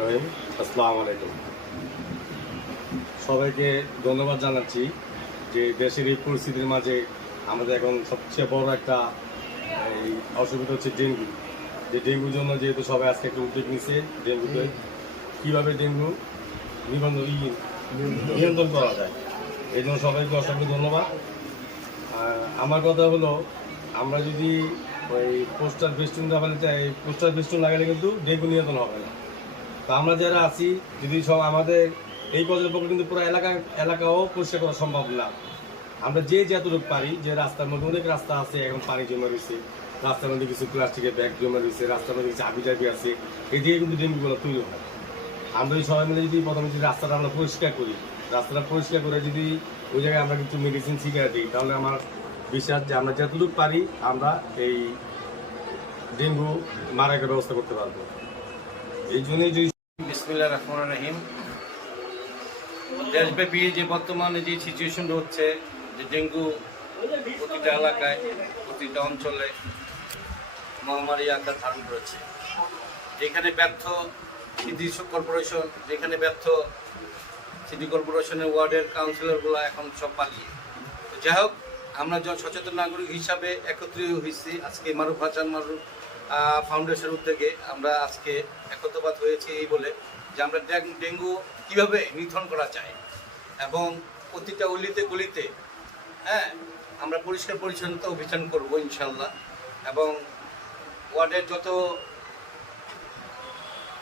রহিম, আসসালামু আলাইকুম। সবাইকে ধন্যবাদ জানাচ্ছি যে দেশের এই পরিস্থিতির মাঝে আমাদের এখন সবচেয়ে বড় একটা এই অসুবিধা হচ্ছে ডেঙ্গু। যে ডেঙ্গুর জন্য যেহেতু সবাই আজকে একটা উদ্যোগ নিচ্ছে ডেঙ্গুতে কীভাবে ডেঙ্গু নিবন্ধন নিয়ন্ত্রণ করা যায় এই জন্য সবাইকে অসংখ্য ধন্যবাদ। আর আমার কথা হলো আমরা যদি ওই পোস্টার বেস্টুন লাগালে চাই পোস্টার বেস্টুন লাগালে কিন্তু ডেঙ্গু নিয়ন্ত্রণ হবে না। তো আমরা যারা আছি, যদি সব আমাদের এই পর্যায়ের পক্ষে কিন্তু পুরো এলাকা, এলাকাও পরিষ্কার করা সম্ভব না। আমরা যে যতটুকু পারি, যে রাস্তার মধ্যে অনেক রাস্তা আছে, এখন পানি জমে রয়েছে, রাস্তার মধ্যে কিছু প্লাস্টিকের ব্যাগ জমে রয়েছে, রাস্তার মধ্যে কিছু আবি টাবি আছে, এই দিয়ে কিন্তু ডেঙ্গুগুলো তৈরি হয়। আমরা সবাই মিলে যদি প্রথমে যদি রাস্তাটা আমরা পরিষ্কার করি, রাস্তাটা পরিষ্কার করে যদি ওই জায়গায় আমরা কিছু মেডিসিন শিখিয়ে দিই, তাহলে আমার বিশ্বাস যে আমরা যতটুকু পারি, আমরা এই ডেঙ্গু মারার ব্যবস্থা করতে পারব। এই জন্যই যদি বিসমিল্লাহ রহমান রহিম। দেশব্যাপী যে বর্তমানে যে সিচুয়েশন হচ্ছে, যে ডেঙ্গু প্রতিটা এলাকায়, প্রতিটা অঞ্চলে মহামারী আকার ধারণ করেছে। যেখানে ব্যর্থ সিটি কর্পোরেশন, যেখানে ব্যর্থ সিটি কর্পোরেশনের ওয়ার্ডের কাউন্সিলরগুলো এখন সব পালিয়ে। যাই হোক আমরা সচেতন নাগরিক হিসাবে একত্রিত হয়েছি। আজকে মারুফ হাসান মারুফ ফাউন্ডেশনের উদ্যোগে আমরা আজকে একত্রবাদ হয়েছি এই বলে যে আমরা ডেঙ্গু কীভাবে নিধন করা যায় এবং প্রতিটা অলিতে গলিতে হ্যাঁ আমরা পরিষ্কার পরিচ্ছন্নতা অভিযান করব ইনশাল্লাহ এবং ওয়ার্ডের যত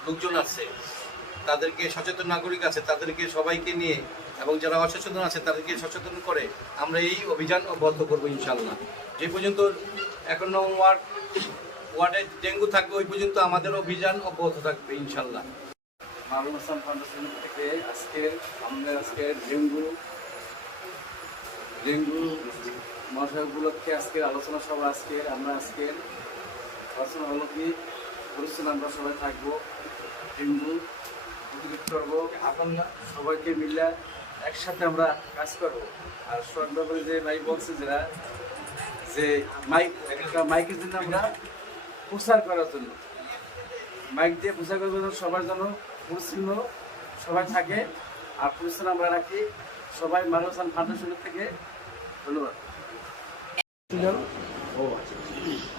লোকজন আছে, তাদেরকে সচেতন নাগরিক আছে, তাদেরকে সবাইকে নিয়ে এবং যারা অসচেতন আছে তাদেরকে সচেতন করে আমরা এই অভিযান অব্যাহত করব ইনশাল্লাহ যে পর্যন্ত এক নং ওয়ার্ড, ওয়ার্ডে ডেঙ্গু থাকবে, ওই পর্যন্ত আমাদের অভিযান অব্যাহত থাকবে ইনশাল্লাহ হাসান ফাউন্ডেশন থেকে আজকের আমাদের আজকের ডেঙ্গু ডেঙ্গু মশা উপলক্ষে আজকের আলোচনা সভা আজকের আমরা আজকের আলোচনা হলো কি আমরা সবাই থাকব, ডেঙ্গু প্রতিরোধ করব। সবাইকে মিলে একসাথে আমরা কাজ করব। আর সরকার যে ভাই বলছে যারা যে মাইক, একটা মাইকের জন্য আমরা প্রচার করার জন্য। মাইক দিয়ে প্রচার করার জন্য সবার জন্য পরিচ্ছন্ন সবাই থাকে। আর পরিচ্ছন্ন আমরা রাখি। সবাই মারুসান ফাউন্ডেশনের থেকে। ধন্যবাদ।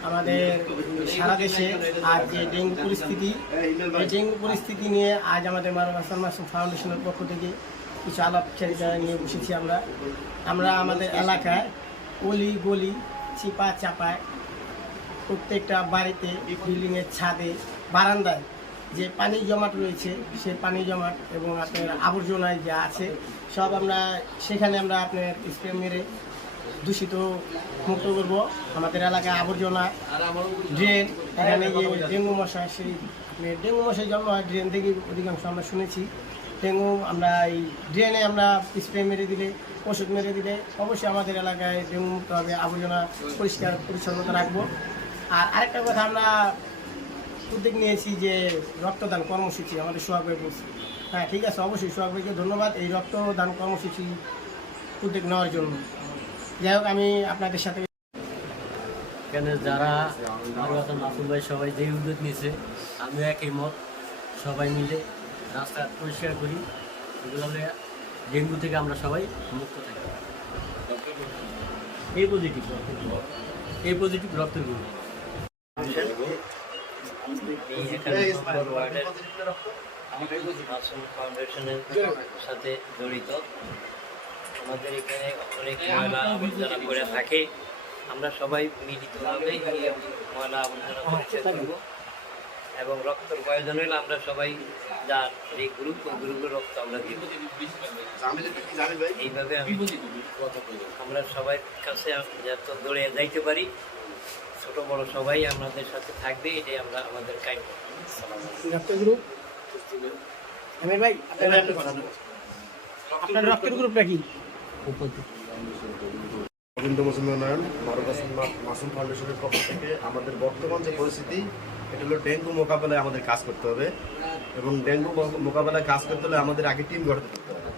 আমাদের সারা দেশে আজ যে ডেঙ্গু পরিস্থিতি, এই ডেঙ্গু পরিস্থিতি নিয়ে আজ আমাদের মানব হাসান মাসুম ফাউন্ডেশনের পক্ষ থেকে কিছু আলাপচারিতা নিয়ে বসেছি আমরা। আমরা আমাদের এলাকায় অলি গলি চিপা চাপায় প্রত্যেকটা বাড়িতে বিল্ডিংয়ের ছাদে, বারান্দায় যে পানি জমাট রয়েছে সেই পানি জমাট এবং আপনার আবর্জনায় যা আছে, সব আমরা সেখানে আমরা আপনার স্প্রে মেরে দূষিত মুক্ত করব। আমাদের এলাকায় আবর্জনা, ড্রেন, এখানে ডেঙ্গু মশা, সেই ডেঙ্গু মশার জন্ম হয়, ড্রেন থেকে অধিকাংশ আমরা শুনেছি। ডেঙ্গু, আমরা এই ড্রেনে আমরা স্প্রে মেরে দিলে, ওষুধ মেরে দিলে অবশ্যই আমাদের এলাকায় ডেঙ্গু মুক্ত হবে, আবর্জনা পরিষ্কার পরিচ্ছন্নতা রাখব। আর আরেকটা কথা আমরা উদ্যোগ নিয়েছি যে রক্তদান কর্মসূচি, আমাদের সোহাগ বলছে। হ্যাঁ ঠিক আছে, অবশ্যই সোহাগ ভাইকে ধন্যবাদ এই রক্তদান কর্মসূচি উদ্যোগ নেওয়ার জন্য। যাই হোক, আমি আপনাদের সাথে এখানে যারা মাসুম ভাই সবাই যে উদ্যোগ নিয়েছে, আমিও একই মত, সবাই মিলে রাস্তা পরিষ্কার করি। এগুলো হলে ডেঙ্গু থেকে আমরা সবাই মুক্ত থাকি। এই পজিটিভ এই পজিটিভ রক্তের ফাউন্ডেশনের সাথে জড়িত। আমাদের এখানে অনেক ময়লা আবর্জনা করে থাকে। আমরা সবাই মিলিতভাবে ময়লা আবর্জনা পরিষ্কার করব। এবং রক্তের প্রয়োজন হলে আমরা সবাই যার এই গ্রুপ ওই গ্রুপের রক্ত আমরা দিব এইভাবে আমরা সবাই কাছে যত দৌড়ে যাইতে পারি ছোট বড় সবাই আমাদের সাথে থাকবে এটাই আমরা আমাদের কাজ রক্ত গ্রুপ ভাই আপনার আপনার রক্তের গ্রুপটা কি? গোবিন্দ মুসলমান মারুফ মাসুম ফাউন্ডেশনের পক্ষ থেকে আমাদের বর্তমান যে পরিস্থিতি এটা হলো ডেঙ্গু মোকাবেলায় আমাদের কাজ করতে হবে এবং ডেঙ্গু মোকাবেলায় কাজ করতে হলে আমাদের আগে টিম গঠন করতে হবে।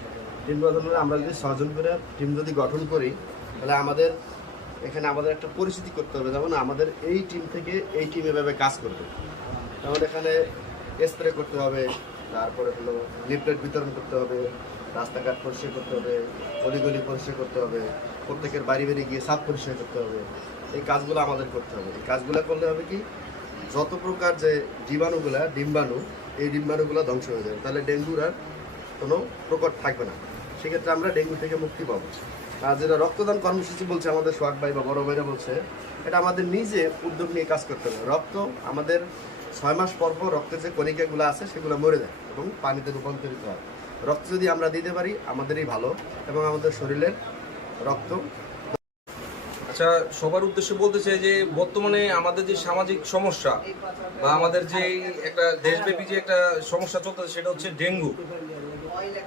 টিম গঠন হলে আমরা যদি ছজন করে টিম যদি গঠন করি, তাহলে আমাদের এখানে আমাদের একটা পরিস্থিতি করতে হবে। যেমন আমাদের এই টিম থেকে এই টিম এভাবে কাজ করবে। যেমন এখানে স্প্রে করতে হবে, তারপরে হলো লিফলেট বিতরণ করতে হবে, রাস্তাঘাট পরিষ্কার করতে হবে, অলিগলি পরিষ্কার করতে হবে, প্রত্যেকের বাড়ি বাড়ি গিয়ে সাফ পরিষ্কার করতে হবে। এই কাজগুলো আমাদের করতে হবে। এই কাজগুলো করলে হবে কি? যত প্রকার যে জীবাণুগুলা, ডিম্বাণু, এই ডিম্বাণুগুলো ধ্বংস হয়ে যাবে। তাহলে ডেঙ্গুর আর কোনো প্রকট থাকবে না। সেক্ষেত্রে আমরা ডেঙ্গু থেকে মুক্তি পাবো। আর যেটা রক্তদান কর্মসূচি বলছে আমাদের সোহাগ ভাই বা বড় ভাইরা বলছে, এটা আমাদের নিজে উদ্যোগ নিয়ে কাজ করতে হবে। রক্ত আমাদের ছয় মাস পর পর রক্তের যে কণিকাগুলো আছে, সেগুলো মরে যায় এবং পানিতে রূপান্তরিত হয়। রক্ত যদি আমরা দিতে পারি, আমাদেরই ভালো এবং আমাদের শরীরের রক্ত আচ্ছা সবার উদ্দেশ্যে বলতে চাই যে বর্তমানে আমাদের যে সামাজিক সমস্যা বা আমাদের যে একটা দেশব্যাপী যে একটা সমস্যা চলতেছে, সেটা হচ্ছে ডেঙ্গু।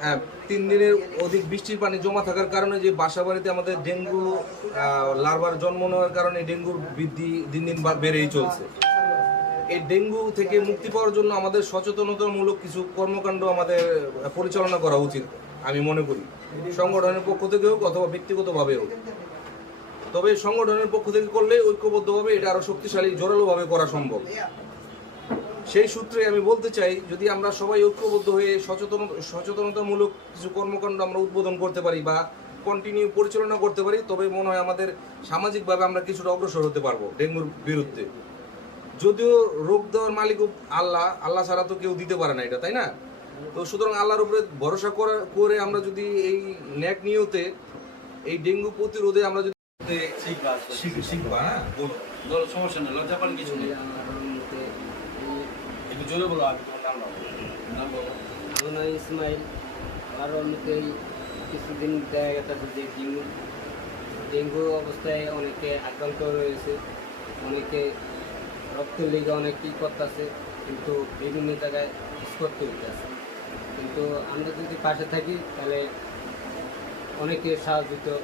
হ্যাঁ তিন দিনের অধিক বৃষ্টির পানি জমা থাকার কারণে যে বাসা বাড়িতে আমাদের ডেঙ্গু লার্ভার জন্ম নেওয়ার কারণে ডেঙ্গুর বৃদ্ধি দিন দিন বেড়েই চলছে। এই ডেঙ্গু থেকে মুক্তি পাওয়ার জন্য আমাদের সচেতনতামূলক কিছু কর্মকাণ্ড আমাদের পরিচালনা করা উচিত, আমি মনে করি। সংগঠনের পক্ষ থেকে হোক অথবা ব্যক্তিগতভাবে হোক। তবে সংগঠনের পক্ষ থেকে করলে ঐক্যবদ্ধভাবে এটা আরও শক্তিশালী, জোরালোভাবে করা সম্ভব। সেই সূত্রে আমি বলতে চাই, যদি আমরা সবাই ঐক্যবদ্ধ হয়ে সচেতন সচেতনতামূলক কিছু কর্মকাণ্ড আমরা উদ্বোধন করতে পারি বা কন্টিনিউ পরিচালনা করতে পারি, তবে মনে হয় আমাদের সামাজিকভাবে আমরা কিছুটা অগ্রসর হতে পারব ডেঙ্গুর বিরুদ্ধে। যদিও রোগ দেওয়ার মালিক আল্লাহ আল্লাহ ছাড়া তো কেউ দিতে পারে না এটা, তাই না? তো সুতরাং আল্লাহর উপরে ভরসা করা করে আমরা যদি এই ন্যাক নিয়তে এই ডেঙ্গু প্রতিরোধে আমরা যদি শিখ- শিখবা হ্যাঁ? বলো। ধরো সমস্যা নেই লজ্জা পান কিছু নেই। একটু জোরে বলো আমি তোমার নাম বলো নাম বলো। আমার নাম ইসমাইল আর অন্যতেই কিছুদিন দেখা গেছে যে ডেঙ্গু ডেঙ্গু অবস্থায় অনেকে আক্রান্ত রয়েছে অনেকে রক্তের লেগে অনেক কী করতেছে কিন্তু বিভিন্ন জায়গায় স্পট করতেছে কিন্তু আমরা যদি পাশে থাকি তাহলে অনেকে সাহায্য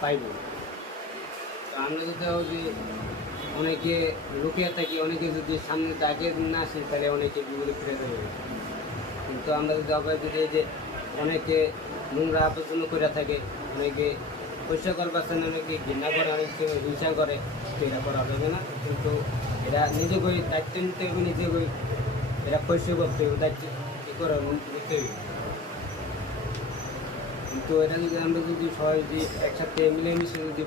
পাইব। আমরা যদি যে অনেকে লুকিয়ে থাকি, অনেকে যদি সামনে তাকে না আসে, তাহলে অনেকে বিপদে ফিরে যাবে কিন্তু আমরা যদি আবার যদি যে অনেকে নোংরা আবর্জনা করে থাকে, অনেকে পরিষ্কার করবার জন্য অনেকে ঘৃণা করে, অনেকে হিংসা করে এরা করা যাবে না। কিন্তু এরা নিজে করে দায়িত্ব নিতে হবে, নিজে করে এরা পরিষ্কার করতে হবে, দায়িত্ব কী করে নিতে হবে। কিন্তু এটা যদি আমরা যদি সবাই যদি একসাথে মিলেমিশে যদি